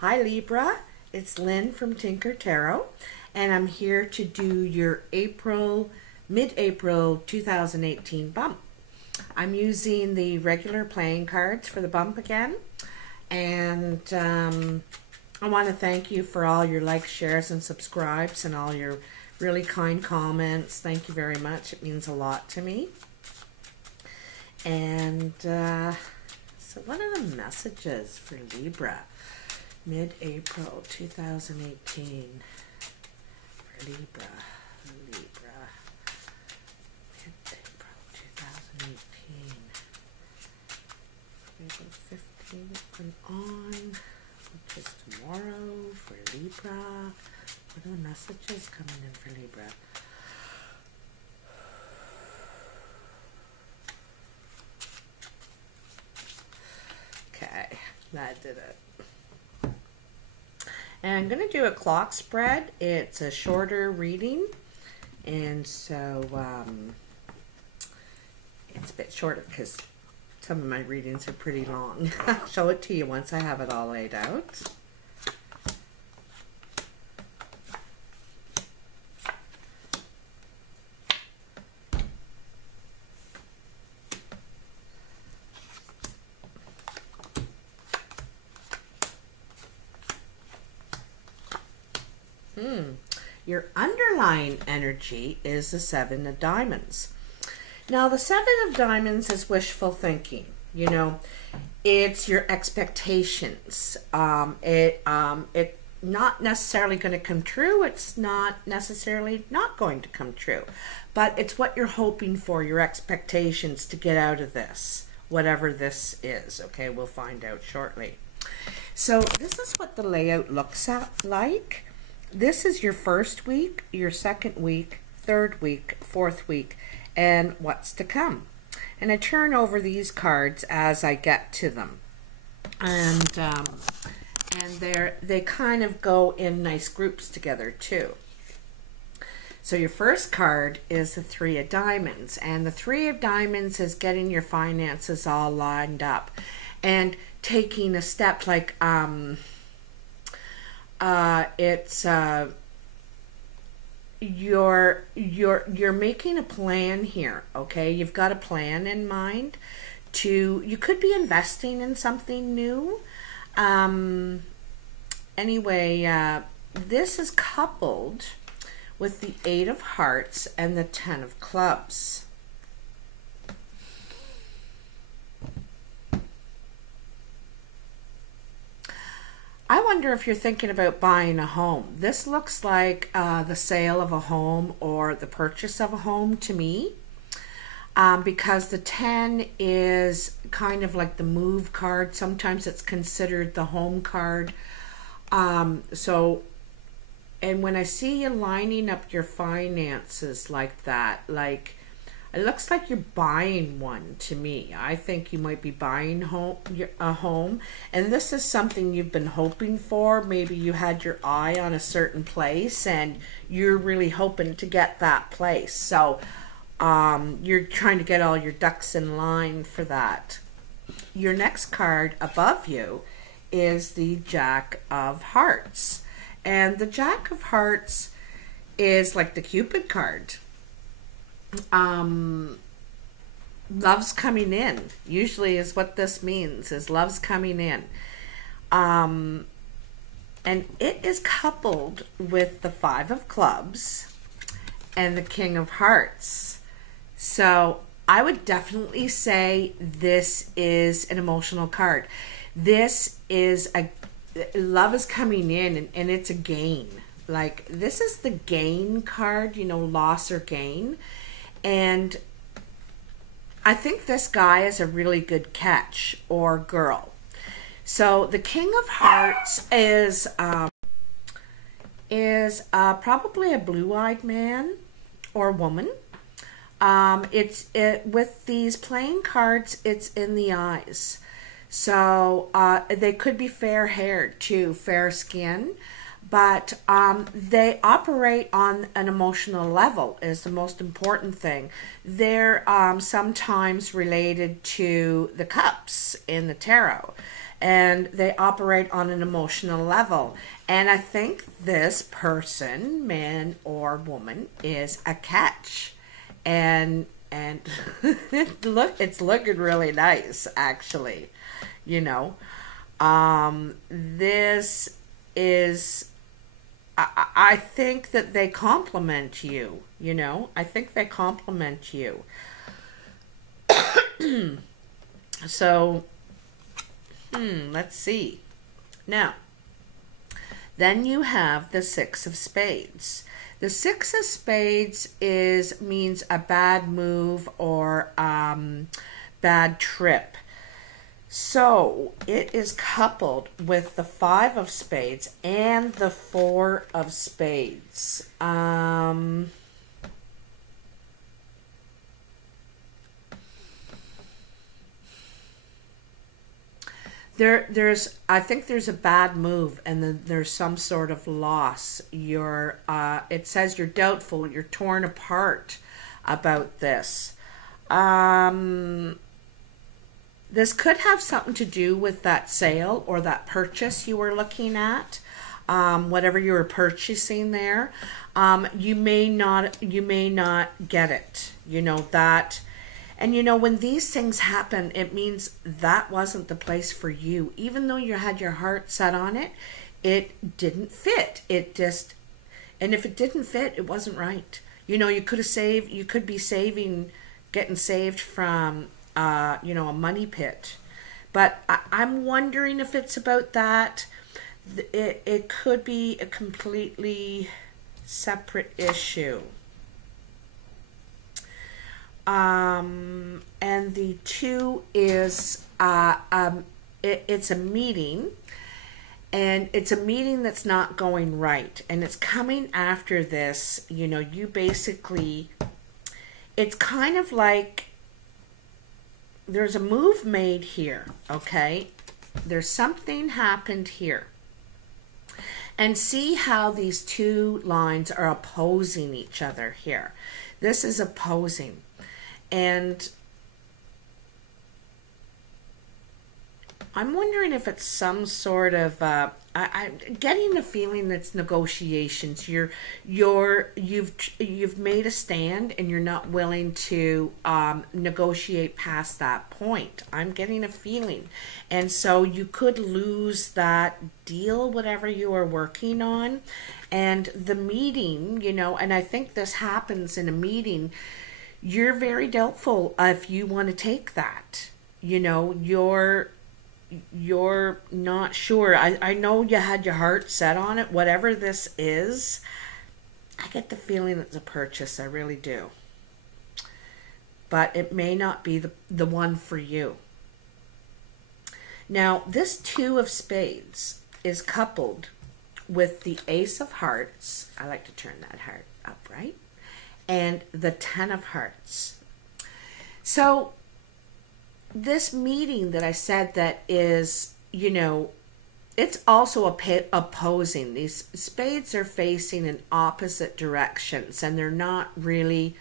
Hi Libra, it's Lynn from Tinker Tarot, and I'm here to do your mid-April 2018 bump. I'm using the regular playing cards for the bump again, and I want to thank you for all your likes, shares, and subscribes, and all your really kind comments. Thank you very much. It means a lot to me. And so what are the messages for Libra? Mid-April 2018 for Libra. Mid-April 2018. April 15th and on, which is tomorrow for Libra. What are the messages coming in for Libra? Okay, that did it. And I'm going to do a clock spread. It's a shorter reading, and so it's a bit shorter because some of my readings are pretty long. I'll show it to you once I have it all laid out. Your underlying energy is the Seven of Diamonds. Now, the Seven of Diamonds is wishful thinking. You know, it's your expectations. It's not necessarily going to come true. It's not necessarily not going to come true. But it's what you're hoping for, your expectations to get out of this, whatever this is. Okay, we'll find out shortly. So this is what the layout looks like. This is your first week, your second week, third week, fourth week, and what's to come. And I turn over these cards as I get to them. And they kind of go in nice groups together too. So your first card is the Three of Diamonds. And the Three of Diamonds is getting your finances all lined up and taking a step like you're making a plan here. Okay, you've got a plan in mind. You could be investing in something new. Anyway, this is coupled with the Eight of Hearts and the Ten of Clubs. I wonder if you're thinking about buying a home. This looks like the sale of a home or the purchase of a home to me, because the 10 is kind of like the move card. Sometimes it's considered the home card. And when I see you lining up your finances like that, like, it looks like you're buying one to me. I think you might be buying a home, and this is something you've been hoping for. Maybe you had your eye on a certain place, and you're really hoping to get that place. So you're trying to get all your ducks in line for that. Your next card above you is the Jack of Hearts. And the Jack of Hearts is like the Cupid card. Love's coming in, usually is what this means, is love's coming in. And it is coupled with the Five of Clubs and the King of Hearts. So I would definitely say this is an emotional card. This is love is coming in, and it's a gain. Like, this is the gain card, you know, loss or gain. And I think this guy is a really good catch, or girl. So the King of Hearts is probably a blue-eyed man or woman. With these playing cards, it's in the eyes. So they could be fair-haired too, fair skin. But they operate on an emotional level is the most important thing. They're sometimes related to the cups in the tarot. and they operate on an emotional level. And I think this person, man or woman, is a catch. And look, it's looking really nice, actually. You know, this is, I think that they compliment you. You know, I think they compliment you. So, let's see. Now, then you have the Six of Spades. The Six of Spades means a bad move or bad trip. So it is coupled with the Five of Spades and the Four of Spades. I think there's a bad move, and then there's some sort of loss. It says you're doubtful, you're torn apart about this. This could have something to do with that sale or that purchase you were looking at, whatever you were purchasing there. You may not get it. You know that. And you know, when these things happen, it means that wasn't the place for you. Even though you had your heart set on it, it didn't fit. And if it didn't fit, it wasn't right. You know, you could be getting saved from, a money pit. But I'm wondering if it's about that. It could be a completely separate issue. And the two is, it's a meeting, and it's a meeting that's not going right, and it's coming after this. You know, you basically, it's kind of like there's a move made here, okay? There's something happened here. And see how these two lines are opposing each other here. This is opposing. And I'm wondering if it's some sort of I'm getting the feeling that's negotiations. You've made a stand and you're not willing to negotiate past that point. I'm getting a feeling, and so you could lose that deal, whatever you are working on, and the meeting. You know, and I think this happens in a meeting. You're very doubtful if you want to take that. You know, you're not sure. I know you had your heart set on it. Whatever this is, I get the feeling it's a purchase. I really do. But it may not be the one for you. Now, this Two of Spades is coupled with the Ace of Hearts. I like to turn that heart up, right? And the Ten of Hearts. So this meeting that I said that is, you know, it's also opposing. These spades are facing in opposite directions, and they're not really,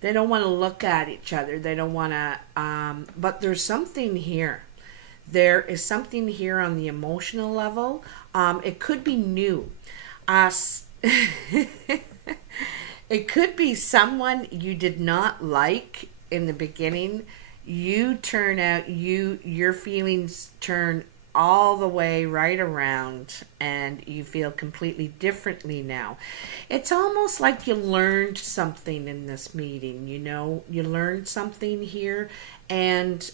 they don't want to look at each other. They don't want to, but there's something here. There is something here on the emotional level. It could be new. It could be someone you did not like in the beginning. You turn out, your feelings turn all the way right around, and you feel completely differently now. It's almost like you learned something in this meeting, you know. You learned something here, and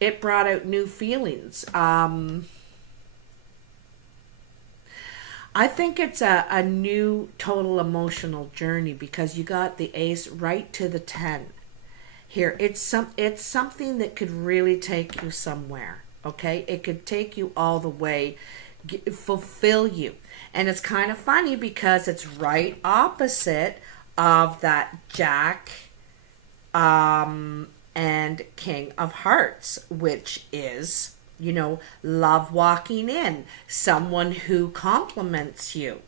it brought out new feelings. I think it's a new total emotional journey, because you got the Ace right to the 10 here. It's something that could really take you somewhere, okay? It could take you all the way, fulfill you. And it's kind of funny because it's right opposite of that Jack and King of Hearts, which is, you know, love walking in, someone who compliments you.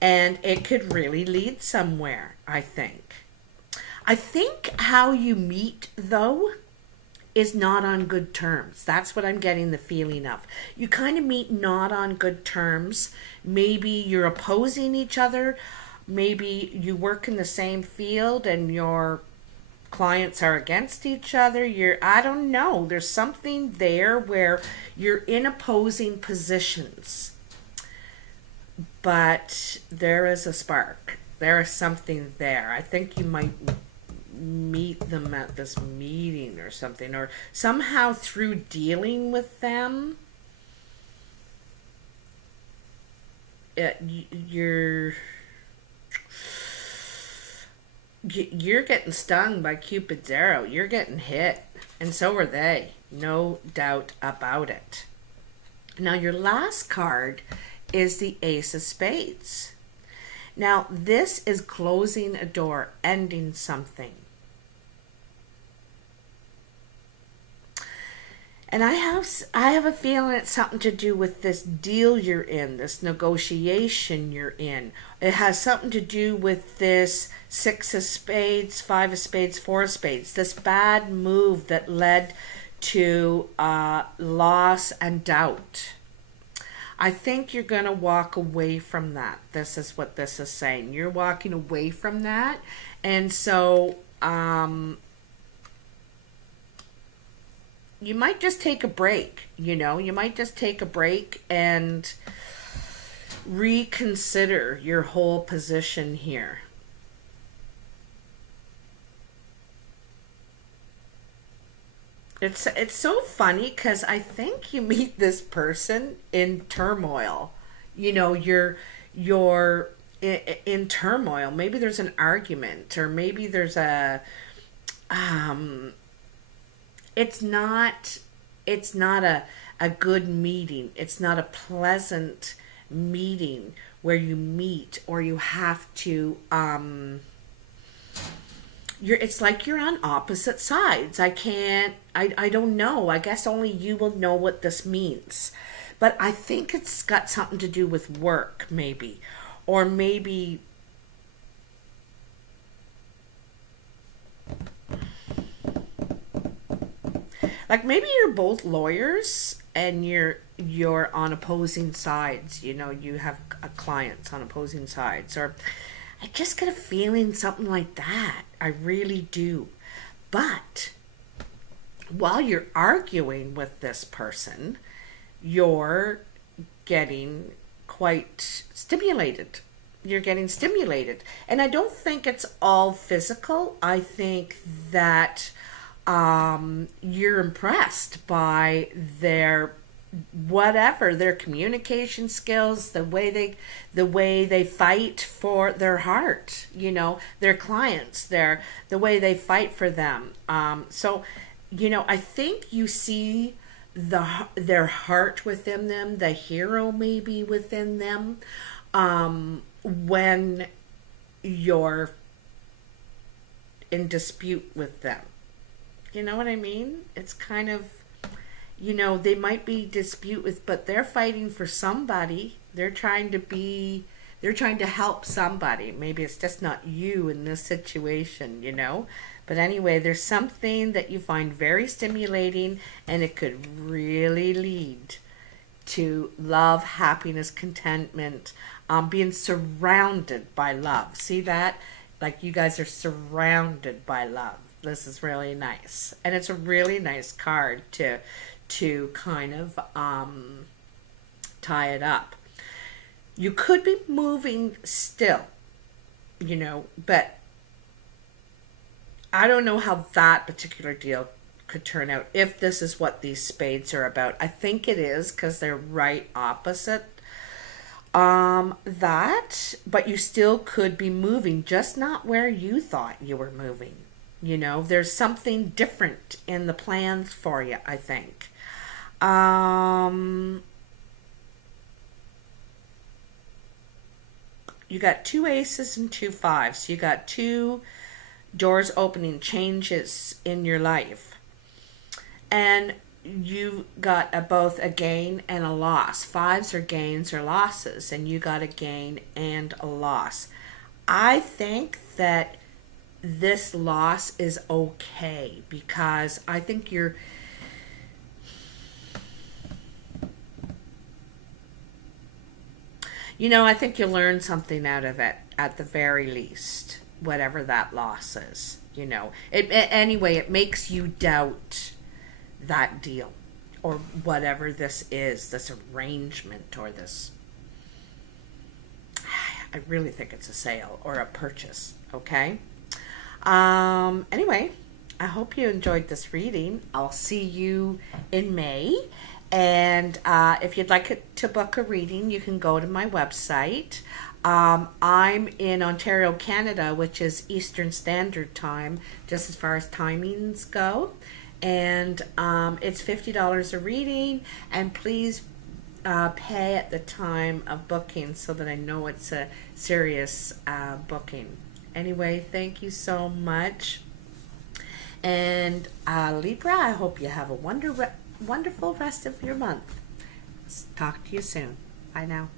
And it could really lead somewhere, I think. I think how you meet, though, is not on good terms. That's what I'm getting the feeling of. You kind of meet not on good terms. Maybe you're opposing each other. Maybe you work in the same field and your clients are against each other. I don't know. There's something there where you're in opposing positions. But there is a spark. There is something there. I think you might meet them at this meeting or something, or somehow through dealing with them, you're getting stung by Cupid's arrow. You're getting hit, and so are they. No doubt about it. Now, your last card is the Ace of Spades. Now, this is closing a door, ending something. And I have a feeling it's something to do with this deal you're in, this negotiation you're in. It has something to do with this 6 of Spades, 5 of Spades, 4 of Spades, this bad move that led to loss and doubt. I think you're going to walk away from that. This is what this is saying. You're walking away from that. And so you might just take a break, you know. You might just take a break and reconsider your whole position here. It's so funny because I think you meet this person in turmoil. You know, you're in turmoil. Maybe there's an argument, or maybe there's a it's not a good meeting. It's not a pleasant meeting where you meet, or you have to it's like you're on opposite sides. I don't know. I guess only you will know what this means. But I think it's got something to do with work, maybe. Or maybe like maybe you're both lawyers and you're on opposing sides. You know, you have clients on opposing sides. Or I just get a feeling something like that. I really do. But while you're arguing with this person, you're getting quite stimulated. You're getting stimulated. And I don't think it's all physical. I think that you're impressed by their communication skills, the way they fight for their heart, you know, their clients, the way they fight for them. So, you know, I think you see their heart within them, the hero maybe within them, when you're in dispute with them. You know what I mean? It's kind of, you know, they might be dispute with, but they're fighting for somebody. They're trying to help somebody. Maybe it's just not you in this situation, you know. But anyway, there's something that you find very stimulating, and it could really lead to love, happiness, contentment, being surrounded by love. See that? Like you guys are surrounded by love. This is really nice. And it's a really nice card to kind of tie it up. You could be moving still, you know, but I don't know how that particular deal could turn out, if this is what these spades are about. I think it is, because they're right opposite that, but you still could be moving, just not where you thought you were moving. You know, there's something different in the plans for you, I think. You got 2 aces and 2 fives. So you got 2 doors opening, changes in your life. And you got both a gain and a loss. Fives are gains or losses, and you got a gain and a loss. I think that this loss is okay, because I think you're, I think you learn something out of it at the very least, whatever that loss is. Anyway, it makes you doubt that deal or whatever this is, this arrangement or this. I really think it's a sale or a purchase, okay? Anyway, I hope you enjoyed this reading. I'll see you in May. And if you'd like to book a reading, you can go to my website. I'm in Ontario, Canada, which is Eastern Standard Time, just as far as timings go. And it's $50 a reading. And please pay at the time of booking so that I know it's a serious booking. Anyway, thank you so much. And Libra, I hope you have a wonderful rest of your month. Talk to you soon. Bye now.